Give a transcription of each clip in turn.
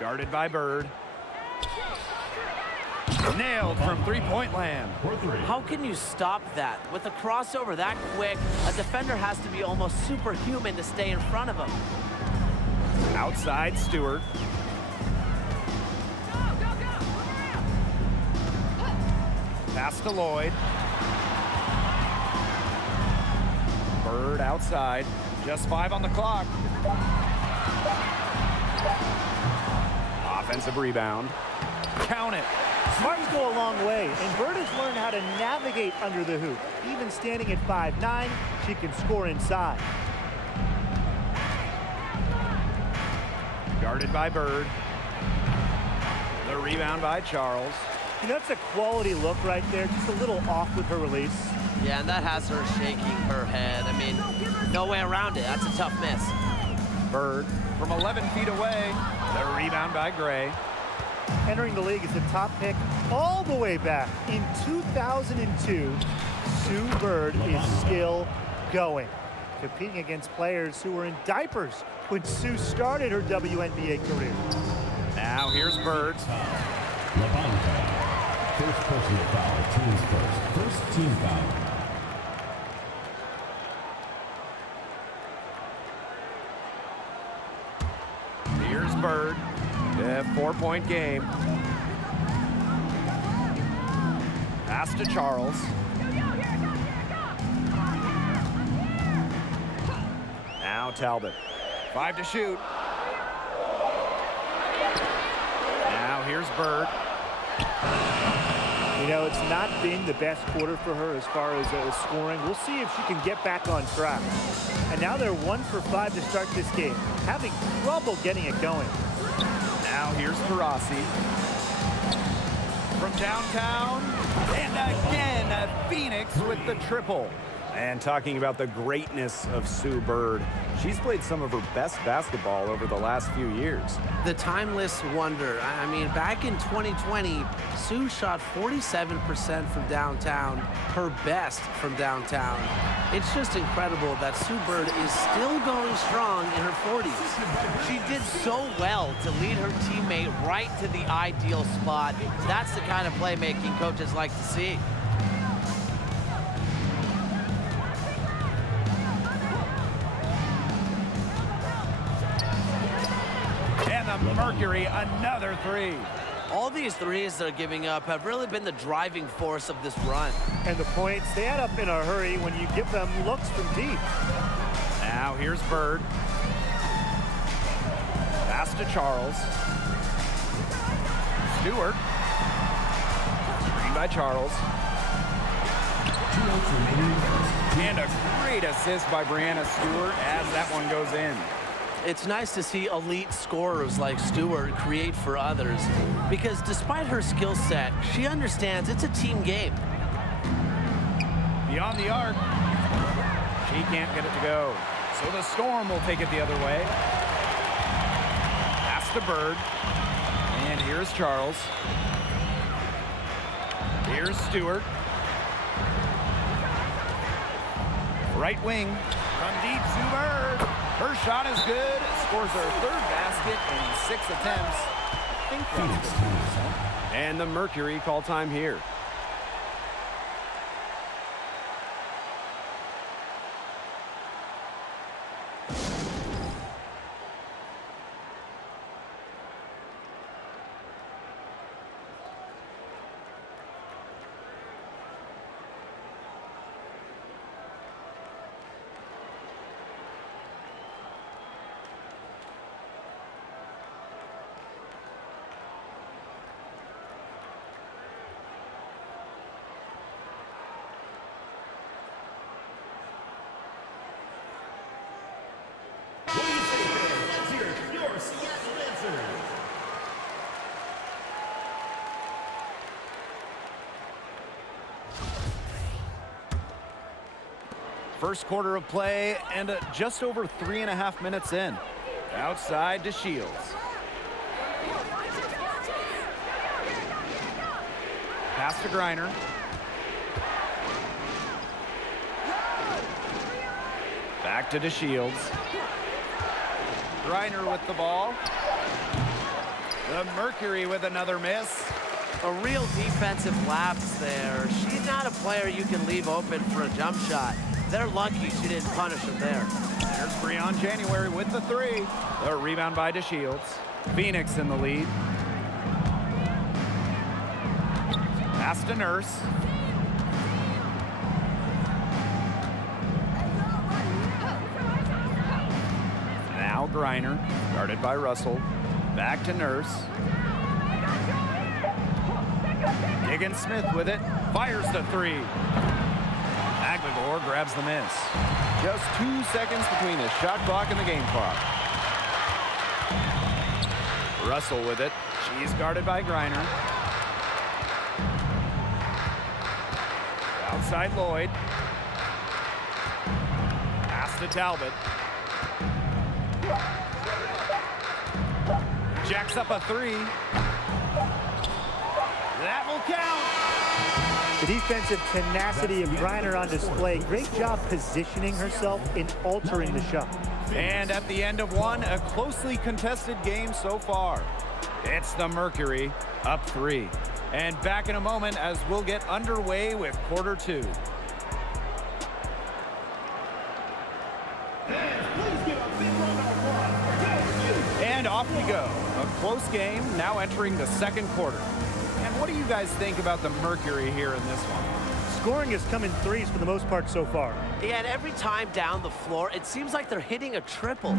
Guarded by Bird. Nailed from three-point land. How can you stop that? With a crossover that quick, a defender has to be almost superhuman to stay in front of him. Outside Stewart. Pass to Lloyd. Bird outside. Just 5 on the clock. Offensive rebound. Count it. Smarts go a long way, and Bird has learned how to navigate under the hoop. Even standing at 5'9", she can score inside. Guarded by Bird. The rebound by Charles. You know, that's a quality look right there, just a little off with her release. Yeah, and that has her shaking her head. I mean, no way around it. That's a tough miss. Bird from 11 feet away. The rebound by Gray. Entering the league as the top pick all the way back in 2002, Sue Bird is still going, competing against players who were in diapers when Sue started her WNBA career. Now here's Bird. LaBonta. First personal foul, team's first team foul. Here's Bird. 4-point game. Pass to Charles. Now Talbot. 5 to shoot. Now here's Bird. You know, it's not been the best quarter for her as far as scoring. We'll see if she can get back on track. And now they're 1 for 5 to start this game, having trouble getting it going. Now here's Taurasi. From downtown, and again, Phoenix with the triple. And talking about the greatness of Sue Bird, she's played some of her best basketball over the last few years. The timeless wonder. I mean, back in 2020, Sue shot 47% from downtown, her best from downtown. It's just incredible that Sue Bird is still going strong in her 40s. She did so well to lead her teammate right to the ideal spot. That's the kind of playmaking coaches like to see. Mercury, another 3. All these threes they're giving up have really been the driving force of this run. And the points, they add up in a hurry when you give them looks from deep. Now here's Bird. Pass to Charles. Stewart. Screen by Charles. And a great assist by Breanna Stewart as that one goes in. It's nice to see elite scorers like Stewart create for others, because despite her skill set, she understands it's a team game. Beyond the arc. She can't get it to go. So the Storm will take it the other way. Pass to Bird. And here's Charles. Here's Stewart. Right wing. From deep, Sue Bird. Her shot is good. Scores her 3rd basket in 6 attempts. I think that's good. And the Mercury call time here. First quarter of play and just over 3.5 minutes in. Outside to Shields. Pass to Griner. Back to DeShields. Griner with the ball. The Mercury with another miss. A real defensive lapse there. She's not a player you can leave open for a jump shot. They're lucky she didn't punish him there. There's Brianna January with the three. The rebound by DeShields. Phoenix in the lead. Pass to Nurse. Now Griner, guarded by Russell. Back to Nurse. Higgins Smith with it. Fires the three. Magligore grabs the miss. Just 2 seconds between the shot clock and the game clock. Russell with it. She's guarded by Griner. Outside Lloyd. Pass to Talbot. Jacks up a three. That will count. The defensive tenacity of Griner on display. Great job positioning herself and altering the shot. And at the end of one, a closely contested game so far. It's the Mercury up 3. And back in a moment as we'll get underway with quarter 2. And off we go. A close game now entering the second quarter. And what do you guys think about the Mercury here in this one? Scoring has come in threes for the most part so far. Yeah, and every time down the floor, it seems like they're hitting a triple.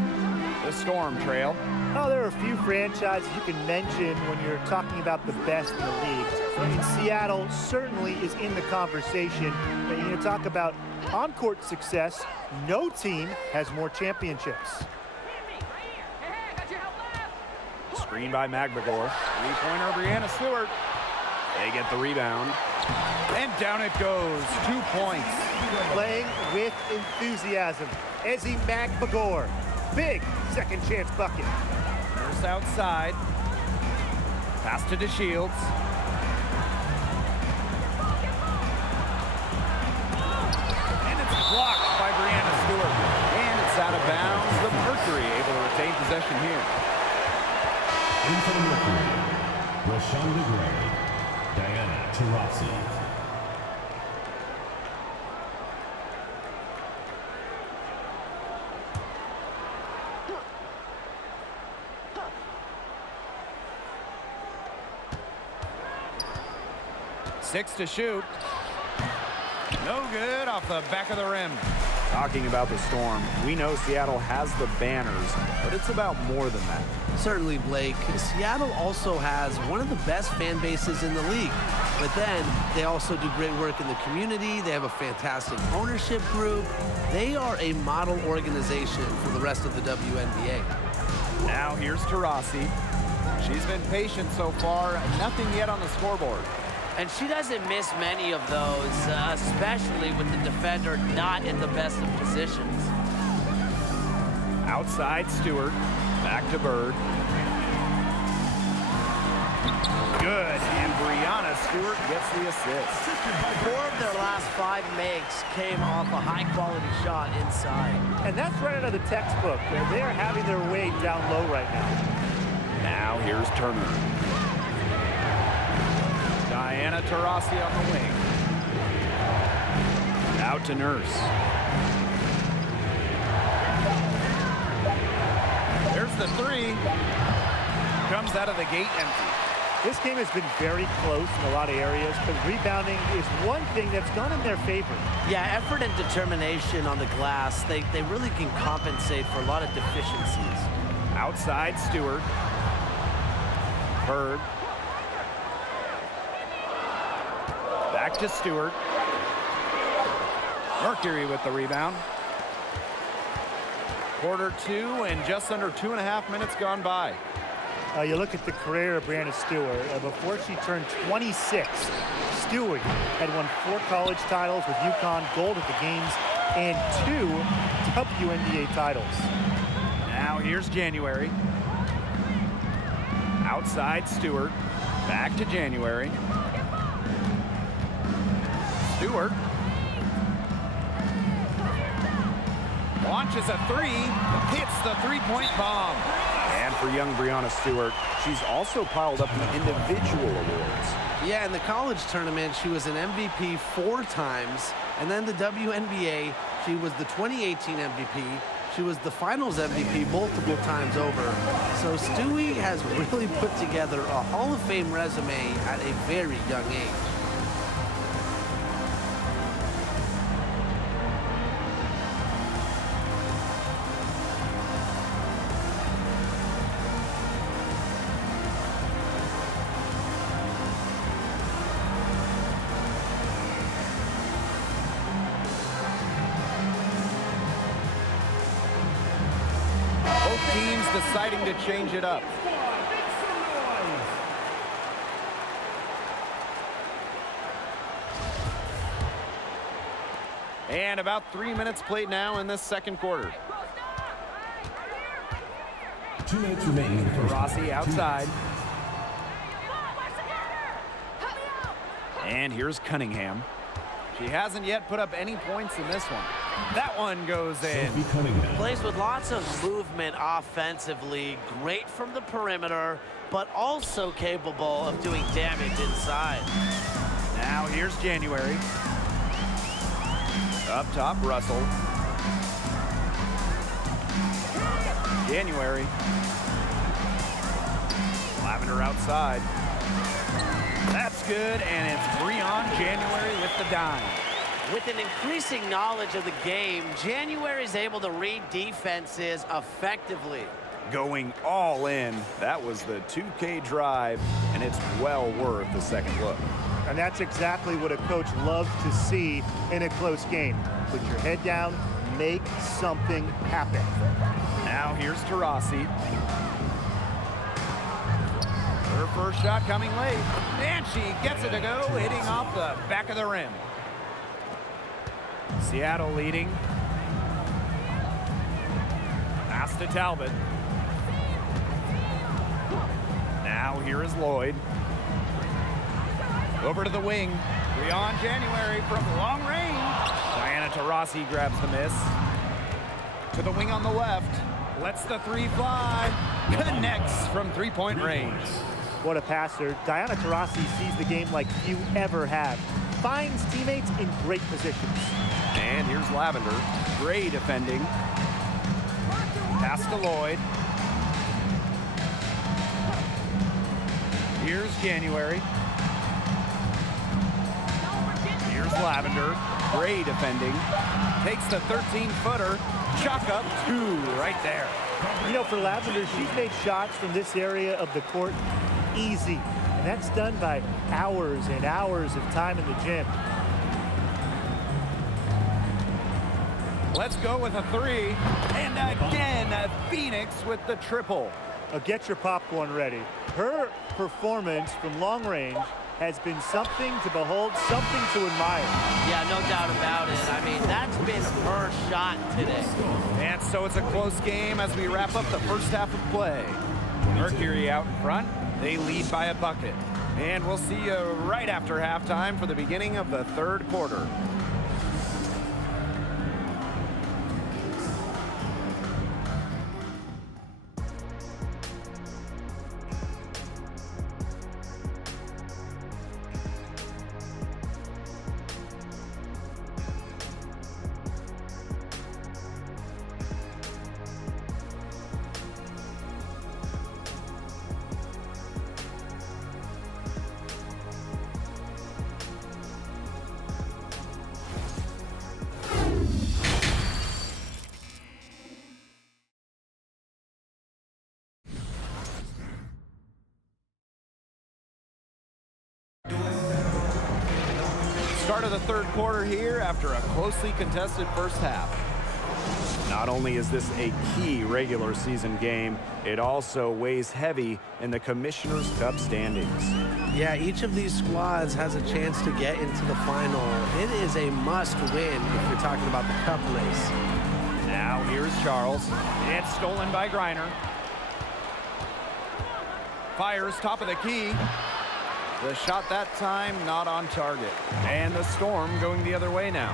The Storm trail. Oh, there are a few franchises you can mention when you're talking about the best in the league. I mean, Seattle certainly is in the conversation. But you're going to talk about on-court success. No team has more championships. Screen by Magligore. Three-pointer Brianna Stewart. They get the rebound. And down it goes. 2 points. Playing with enthusiasm. Ezi Magligore. Big second chance bucket. Nurse outside. Pass to DeShields. And it's blocked by Brianna Stewart. And it's out of bounds. The Mercury able to retain possession here. In for the Mercury, Rashonda Gray, Diana Taurasi. Six to shoot. No good off the back of the rim. Talking about the Storm, we know Seattle has the banners, but it's about more than that. Certainly, Blake. Seattle also has one of the best fan bases in the league. But then they also do great work in the community. They have a fantastic ownership group. They are a model organization for the rest of the WNBA. Now here's Taurasi. She's been patient so far. Nothing yet on the scoreboard. And she doesn't miss many of those, especially with the defender not in the best of positions. Outside Stewart. Back to Bird. Good, and Brianna Stewart gets the assist. 4 of their last 5 makes came off a high-quality shot inside. And that's right out of the textbook. They are having their way down low right now. Now here's Turner. Diana Taurasi on the wing. Out to Nurse. There's the three. Comes out of the gate empty. This game has been very close in a lot of areas, but rebounding is one thing that's gone in their favor. Yeah, effort and determination on the glass, they really can compensate for a lot of deficiencies. Outside Stewart. Bird. Back to Stewart. Mercury with the rebound. Quarter 2 and just under 2.5 minutes gone by. You look at the career of Brianna Stewart. Before she turned 26, Stewart had won 4 college titles with UConn, gold at the games, and 2 WNBA titles. Now here's January. Outside Stewart. Back to January. Stewart. Launches a 3. Hits the 3-point bomb. And for young Breanna Stewart, she's also piled up the individual awards. Yeah, in the college tournament, she was an MVP 4 times. And then the WNBA, she was the 2018 MVP. She was the finals MVP multiple times over. So Stewie has really put together a Hall of Fame resume at a very young age. Both teams deciding to change it up. And about 3 minutes played now in this second quarter. 2 minutes remaining in the first Rossi quarter. outside. And here's Cunningham. She hasn't yet put up any points in this one. That one goes in. Sophie Cunningham. Plays with lots of movement offensively, great from the perimeter, but also capable of doing damage inside. Now here's January. Up top, Russell. January. Lavender outside. That's good, and it's Breon January with the dime. With an increasing knowledge of the game, January is able to read defenses effectively. Going all in. That was the 2K drive, and it's well worth the second look. And that's exactly what a coach loves to see in a close game. Put your head down, make something happen. Now here's Taurasi. Her first shot coming late, and she gets it to go, hitting off the back of the rim. Seattle leading. Pass to Talbot. Now here is Lloyd. Over to the wing. Breon January from long range. Diana Taurasi grabs the miss. To the wing on the left. Lets the three fly. Connects from three-point range. What a passer. Diana Taurasi sees the game like few ever have. Finds teammates in great positions. And here's Lavender. Great defending. Pass to Lloyd. Here's January. Here's Lavender. Great defending. Takes the 13-footer. Chalk up 2 right there. You know, for Lavender, she's made shots from this area of the court easy. And that's done by hours and hours of time in the gym. Let's go with a 3. And again, Phoenix with the triple. Get your popcorn ready. Her performance from long range has been something to behold, something to admire. Yeah, no doubt about it. I mean, that's been her shot today. And so it's a close game as we wrap up the first half of play. Mercury out in front. They lead by a bucket. And we'll see you right after halftime for the beginning of the third quarter. Start of the third quarter here after a closely contested first half. Not only is this a key regular season game, it also weighs heavy in the Commissioner's Cup standings. Yeah, each of these squads has a chance to get into the final. It is a must-win if you're talking about the cup race. Now here's Charles. It's stolen by Griner. Fires top of the key. The shot that time not on target. And the Storm going the other way now.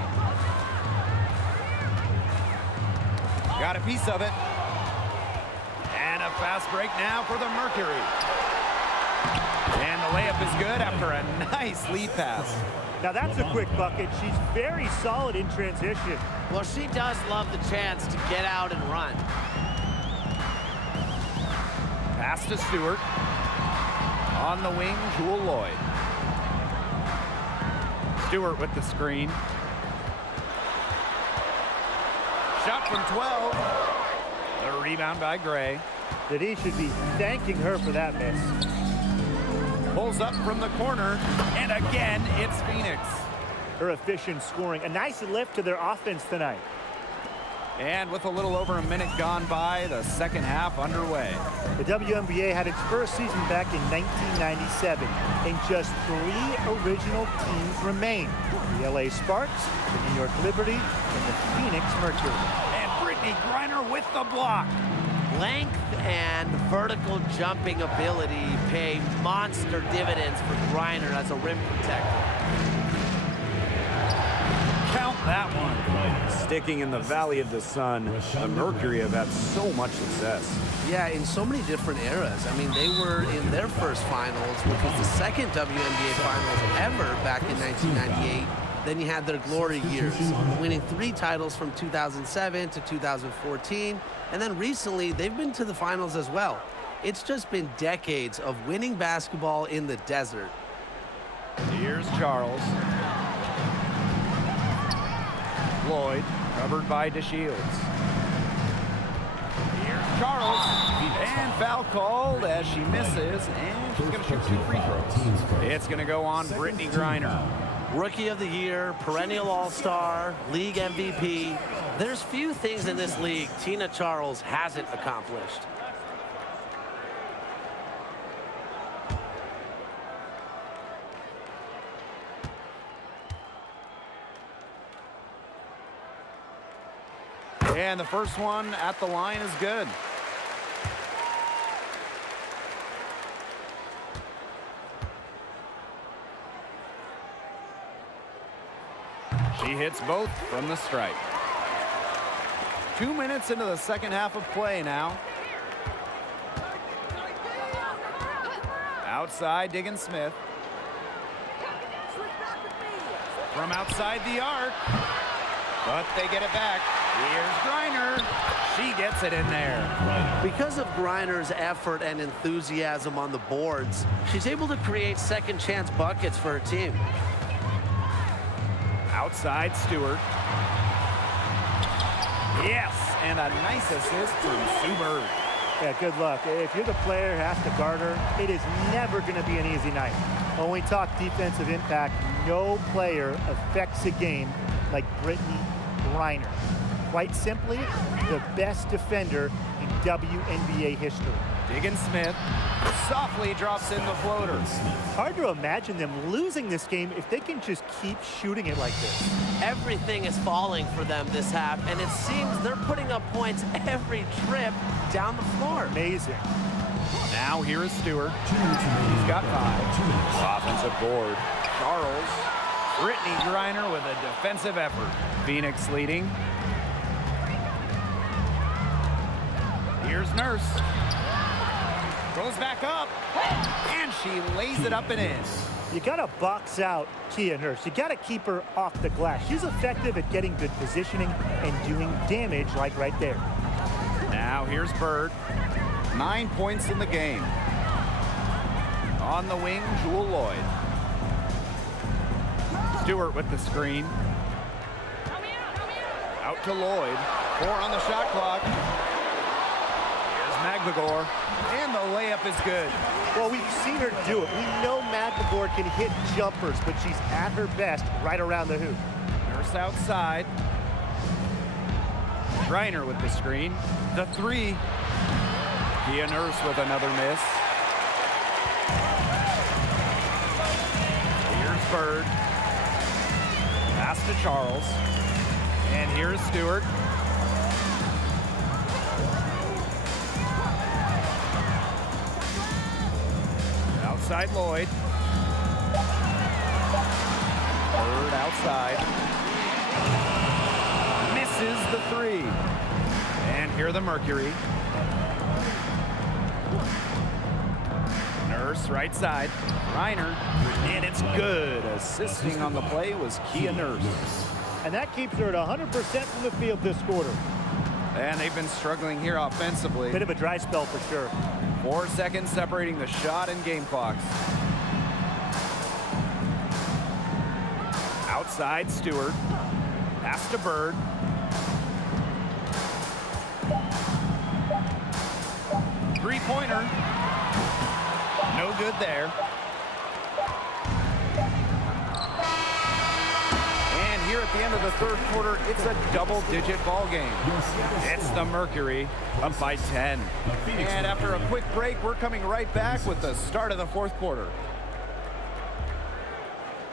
Got a piece of it. And a fast break now for the Mercury. And the layup is good after a nice lead pass. Now that's a quick bucket. She's very solid in transition. Well, she does love the chance to get out and run. Pass to Stewart. On the wing, Jewel Lloyd. Stewart with the screen. Shot from 12. The rebound by Gray. That should be thanking her for that miss. Pulls up from the corner, and again, it's Phoenix. Her efficient scoring. A nice lift to their offense tonight. And with a little over a minute gone by, the second half underway. The WNBA had its first season back in 1997, and just 3 original teams remain. The LA Sparks, the New York Liberty, and the Phoenix Mercury. And Brittany Griner with the block. Length and vertical jumping ability pay monster dividends for Griner as a rim protector. Count that one. Sticking in the Valley of the Sun, the Mercury have had so much success. Yeah, in so many different eras. I mean, they were in their first finals, which was the second WNBA finals ever back in 1998. Then you had their glory years, winning 3 titles from 2007 to 2014. And then recently, they've been to the finals as well. It's just been decades of winning basketball in the desert. Here's Charles. Lloyd, covered by DeShields. Here's Charles. And foul called as she misses, and she's going to shoot 2 free throws. It's going to go on Brittany Griner. Rookie of the Year, perennial All-Star, league MVP. There's few things in this league Tina Charles hasn't accomplished. And the first one at the line is good. She hits both from the stripe. 2 minutes into the second half of play now. Outside, Diggin Smith. From outside the arc. But they get it back. Here's Griner. She gets it in there. Because of Griner's effort and enthusiasm on the boards, she's able to create second chance buckets for her team. Outside Stewart. Yes, and a nice assist from Sue Bird. Yeah, good luck. If you're the player who has to guard her, it is never going to be an easy night. When we talk defensive impact, no player affects a game like Brittany Griner. Quite simply, the best defender in WNBA history. Diggin Smith softly drops in the floater. Hard to imagine them losing this game if they can just keep shooting it like this. Everything is falling for them this half, and it seems they're putting up points every trip down the floor. Amazing. Now here is Stewart. He's got 5. Offensive board. Charles. Brittany Griner with a defensive effort. Phoenix leading. Here's Nurse. Goes back up. And she lays it up and in. You got to box out Kia Nurse. You got to keep her off the glass. She's effective at getting good positioning and doing damage like right there. Now here's Bird. 9 points in the game. On the wing, Jewel Lloyd. Stewart with the screen. Out to Lloyd. 4 on the shot clock. Here's Magdegor. And the layup is good. Well, we've seen her do it. We know Magdegor can hit jumpers, but she's at her best right around the hoop. Nurse outside. Griner with the screen. The 3. Kia Nurse with another miss. Here's Bird. Pass to Charles. And here's Stewart. Outside Lloyd. Bird outside. Misses the 3. And here the Mercury. Looks right side. Reiner. And it's good. Assisting on the play was Kia Nurse. And that keeps her at 100% from the field this quarter. And they've been struggling here offensively. Bit of a dry spell for sure. 4 seconds separating the shot and game clocks. Outside, Stewart. Pass to Bird. Three-pointer. No good there. And here at the end of the third quarter, it's a double-digit ball game. It's the Mercury up by 10. And after a quick break, we're coming right back with the start of the fourth quarter.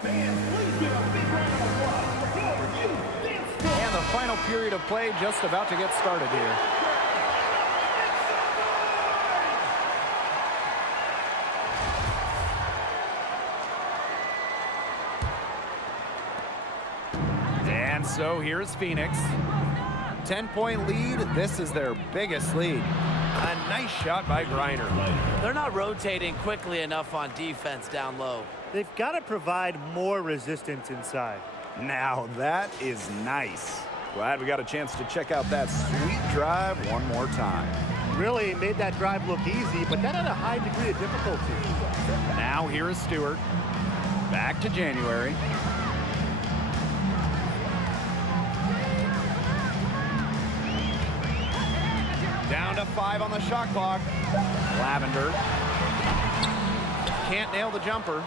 And the final period of play just about to get started here. And so here's Phoenix. 10-point lead. This is their biggest lead. A nice shot by Griner. They're not rotating quickly enough on defense down low. They've got to provide more resistance inside. Now that is nice. Glad we got a chance to check out that sweet drive one more time. Really made that drive look easy, but that had a high degree of difficulty. Now here is Stewart. Back to January. Down to 5 on the shot clock. Lavender. Can't nail the jumper.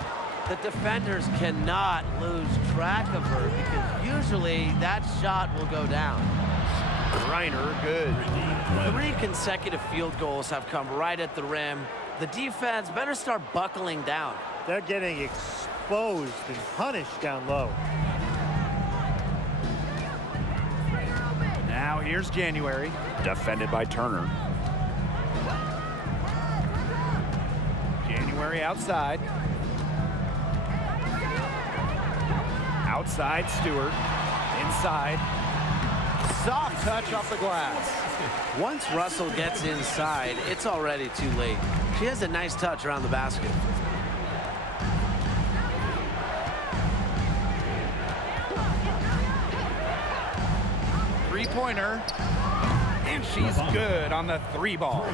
The defenders cannot lose track of her because usually that shot will go down. Reiner, good. 3 consecutive field goals have come right at the rim. The defense better start buckling down. They're getting exposed and punished down low. Now here's January, defended by Turner. January outside. Outside, Stewart. Inside. Soft touch off the glass. Once Russell gets inside, it's already too late. She has a nice touch around the basket. Three-pointer. And she's good on the 3 ball.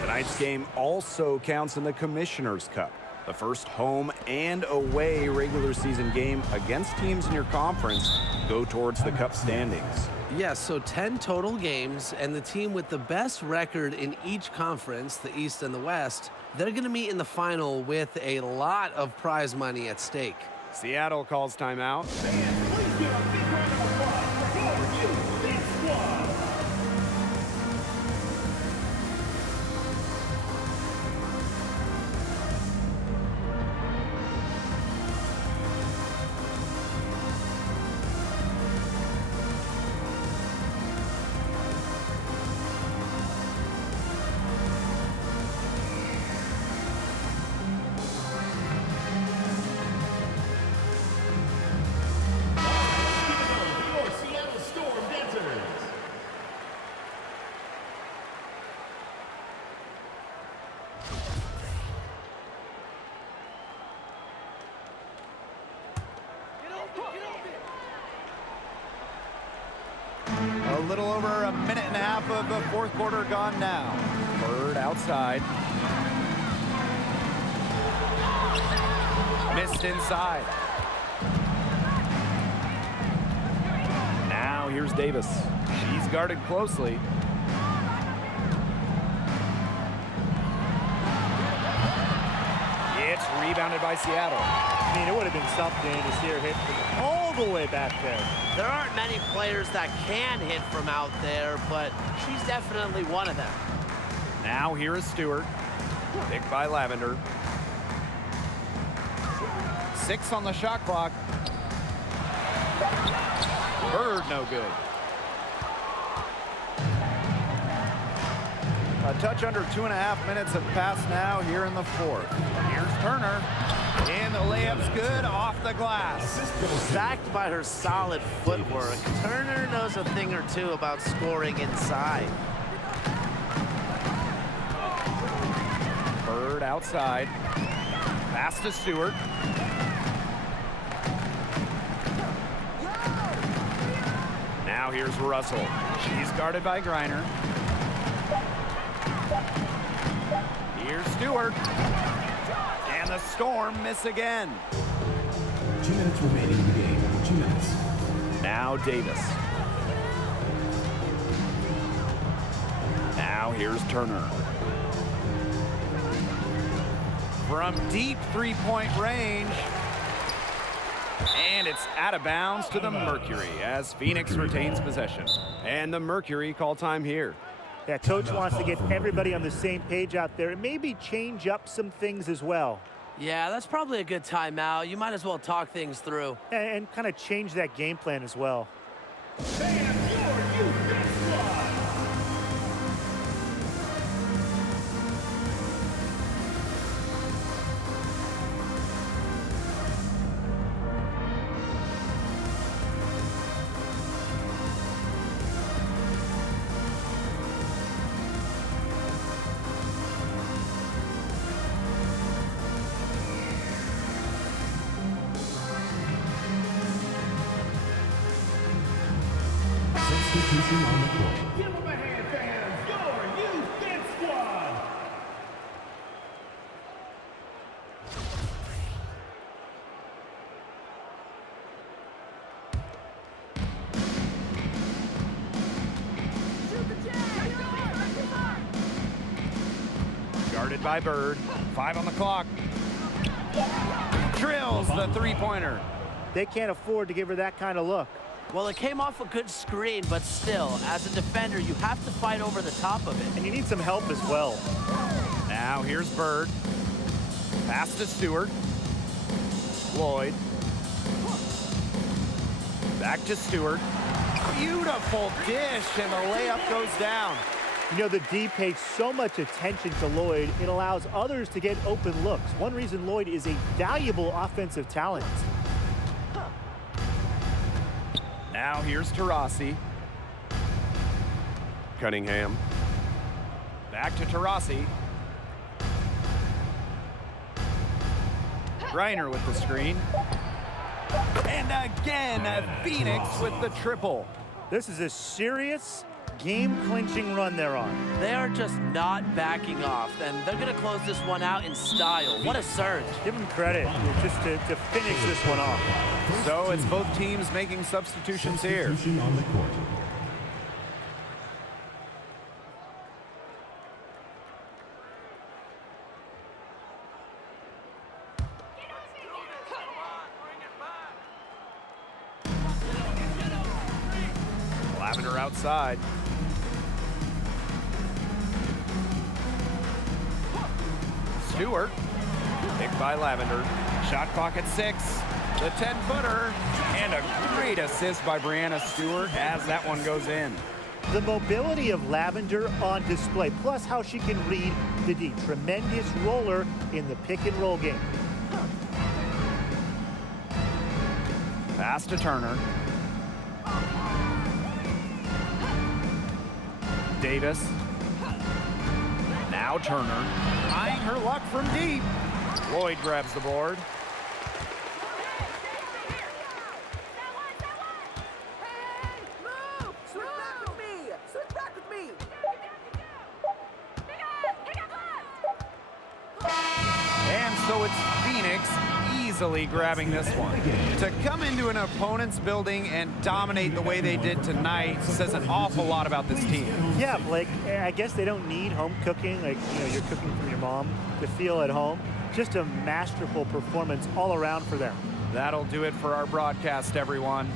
Tonight's game also counts in the Commissioner's Cup, the first home and away regular season game against teams in your conference go towards the Cup standings. Yes, so 10 total games, and the team with the best record in each conference, the East and the West, they're going to meet in the final with a lot of prize money at stake. Seattle calls timeout. A little over a minute and a half of the fourth quarter gone now. Bird outside. Missed inside. Now here's Davis. She's guarded closely. It's rebounded by Seattle. I mean, it would have been something to see her hit from all the way back there. There aren't many players that can hit from out there, but she's definitely one of them. Now here is Stewart. Picked by Lavender. 6 on the shot clock. Bird no good. A touch under 2.5 minutes have passed now here in the fourth. Here's Turner. And the layup's good off the glass. Backed by her solid footwork, Turner knows a thing or two about scoring inside. Bird outside. Pass to Stewart. Now here's Russell. She's guarded by Griner. Here's Stewart. And the Storm miss again. 2 minutes remaining in the game. 2 minutes. Now Davis. Now here's Turner. From deep three-point range. And it's out of bounds to the Mercury as Phoenix retains possession. And the Mercury call time here. Yeah, coach wants to get everybody on the same page out there and maybe change up some things as well. Yeah, that's probably a good timeout. You might as well talk things through. And kind of change that game plan as well. Substitution on the court. Give them a hand, fans. Your youth dance squad. Guarded by Bird. 5 on the clock. Drills the three-pointer. They can't afford to give her that kind of look. Well, it came off a good screen, but still, as a defender, you have to fight over the top of it. And you need some help as well. Now here's Bird. Pass to Stewart. Lloyd. Back to Stewart. Beautiful dish, and the layup goes down. You know, the D pays so much attention to Lloyd, it allows others to get open looks. One reason Lloyd is a valuable offensive talent. Now here's Taurasi. Cunningham. Back to Taurasi. Griner with the screen. And again, Phoenix with the triple. This is a serious game-clinching run they're on. They are just not backing off, and they're going to close this one out in style. What a surge. Give them credit just to finish this one off. So it's both teams making substitutions here. Substitution on the court. Lavender outside. Stewart. Picked by Lavender. Shot clock at 6. The 10-footer. And a great assist by Breanna Stewart as that one goes in. The mobility of Lavender on display, plus how she can read the D. Tremendous roller in the pick-and-roll game. Pass to Turner. Davis. Now Turner. Trying her luck from deep. Lloyd grabs the board. And so it's Phoenix easily grabbing this one. To come into an opponent's building and dominate the way they did tonight says an awful lot about this team. Yeah, Blake, I guess they don't need home cooking, like, you know, you're cooking from your mom, to feel at home. Just a masterful performance all around for them. That'll do it for our broadcast, everyone.